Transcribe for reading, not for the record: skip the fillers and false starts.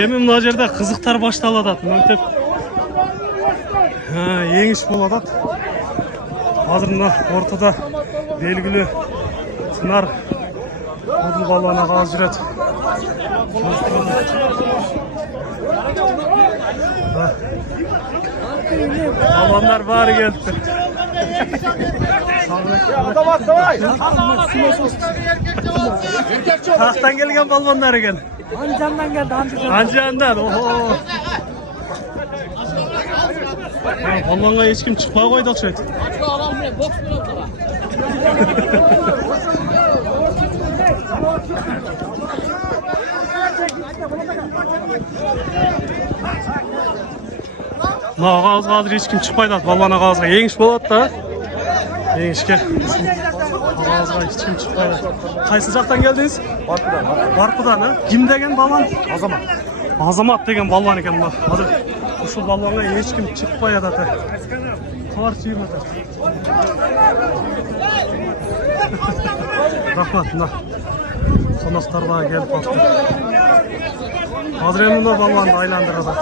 Эми мына жерде кызыктар башталып атат. Мынтип еңиш болуп атат. Азыр мына ортодо белгилүү Сынар Удул балуана калып жүрөт. Балуандар баары келипти. Тактан келген балуандар экен. Ancandan geldi, Ancandan. Balonga hiç kim çıkmay koydu okşayt. Mына кагызга азыр эч ким чыкпай атат. Балуана кагызга еңиш болот да. Еңишке. Кагызга эч ким чыкпай атат. Кайсы жактан келдиңиз? Barkıdan. Баркыдан, Ким деген балуан? Azamat. Азамат деген балуан екен мына. Азыр ушул балуанга эч ким чыкпай атат. Кар чыйып атат. Рахмат, мына коноктор дагы келип калды. Азыр эми мына балуанды айландырып атат.